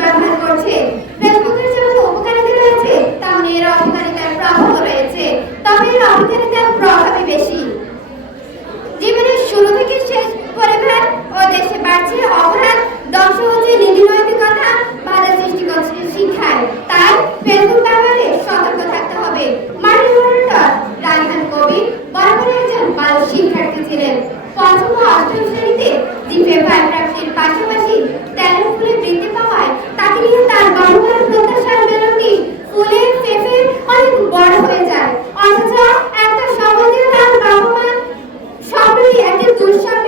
ব্যবহার করছে? puxa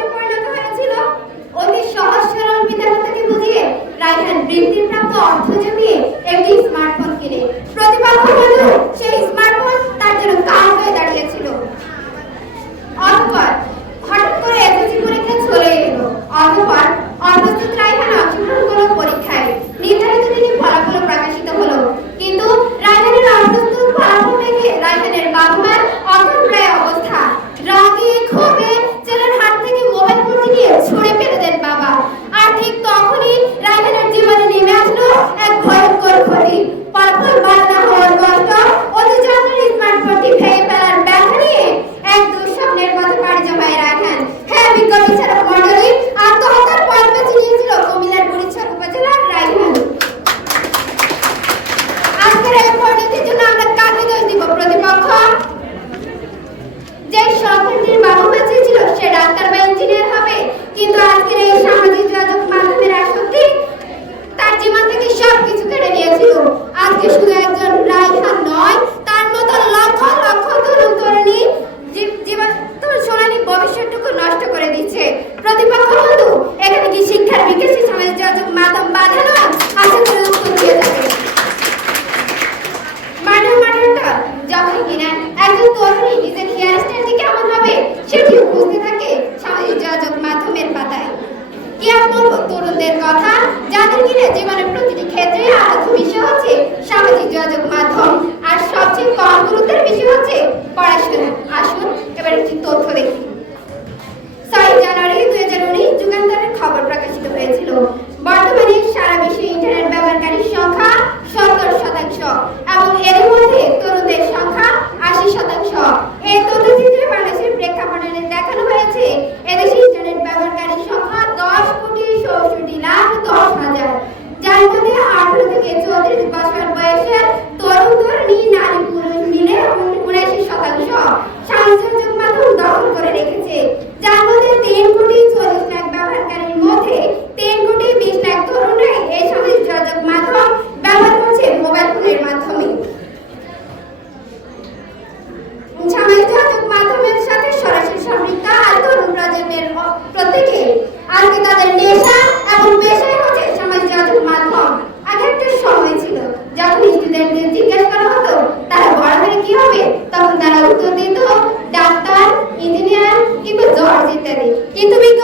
শুধু একজন রায়হান নয়, তার মতো লক্ষ লক্ষ তরুণ তরুণী সোনালী ভবিষ্যৎটুকু নষ্ট করে দিচ্ছে। প্রতিপক্ষ বন্ধু, এখানে শিক্ষার বিকাশে সমাজের যোগাযোগ মাধ্যম বাধা নয় আশা করে উত্তর দিয়ে একজন তরুণী নিজের হেয়ার স্টাইলটি কেমন হবে সেটিও বুঝতে থাকে সামাজিক যোগাযোগ মাধ্যমের পাতায়। কি তরুণদের কথা? যাদের কিনা জীবনের প্রতিটি ক্ষেত্রে আরও ভবিষ্যৎ আছে সামাজিক যোগাযোগ মাধ্যম। আর সবচেয়ে কম গুরুত্বের বিষয় হচ্ছে পড়াশোনা। আসুন, এবার একটি তথ্য দেখি। ছয় জানুয়ারি দুই হাজার উনিশ যুগান্তরের খবর প্রকাশিত হয়েছিল। বর্তমানে সারা বিশ্বে ইন্টারনেট ব্যবহারকারীর সংখ্যা সত্তর শতাংশ এবং এর মধ্যে তরুণদের সংখ্যা আশি শতাংশ। এই তথ্যচিত্রে বাংলাদেশের প্রেক্ষাপটে দেখানো হয়েছে, এদেশে ইন্টারনেট ব্যবহারকারীর সংখ্যা দশ কোটি চৌষট্টি লাখ দশ হাজার। যার মধ্যে আঠারো থেকে চৌত্রিশ বছর বয়সে তরুণ তরুণী নারী পুরুষ মিলে উনআশি শতাংশ ¿Qué tuviste?